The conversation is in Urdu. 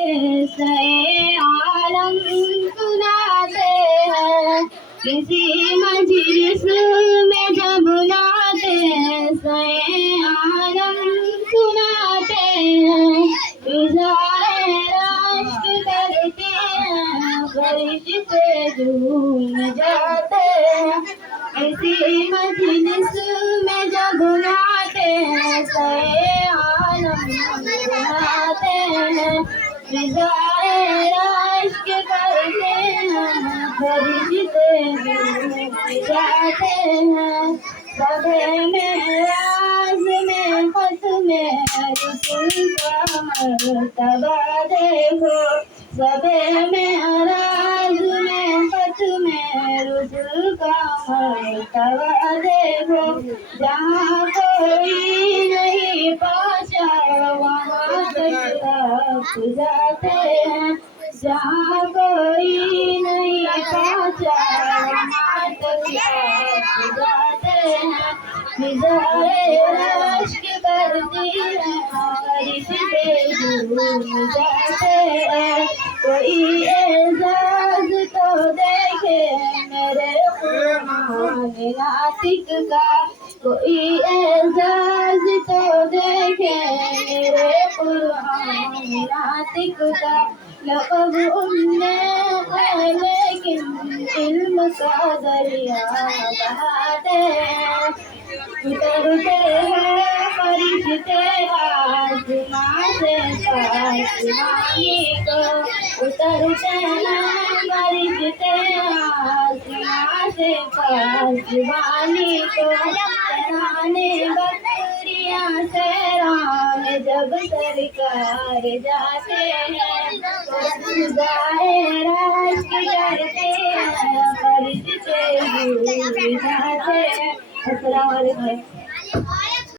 قصے عالم سناتے ہیں، کسی مجلس میں جب لاتے ہیں قصے عالم سناتے ہیں، اظہار رشک کرتے ہیں فرشتے جھوم جاتے ہیں، کسی مجلس میں جب لاتے ہیں قصے عالم سناتے ہیں، اظہار رشک کرتے ہیں فرشتے جھوم جاتے ہیں، شب معراج میں ختم رسول کا مرتبہ دیکھو، شب معراج میں ختم رسول کا مرتبہ دیکھو، جہاں کوئی نہیں پہنچا وہاں تک آپ جاتے ہیں، جہاں کوئی نہیں پہنچا وہاں تک آپ جاتے ہیں، اظہار رشک کرتی ہے فرشتے جھوم جاتے ہیں، کوئی اعزاز تو دیکھے میرے قرآن ناطق کا، کوئی اعزاز تو دیکھے میرے قرآن ناطق کا، لقب امت ہے لیکن علم کا دریا بہاتے ہیں، اترتے ہیں فرشتے آسمان سے آسمانی کو، اترتے ہیں فرشتے آسمان سے آسمانی کو، ترانے بکریاں سیران جب سرکار جاتے ہیں، خدائے رشک کرتے ہیں فرشتے جھوم جاتے ہیں۔ السلام علیکم۔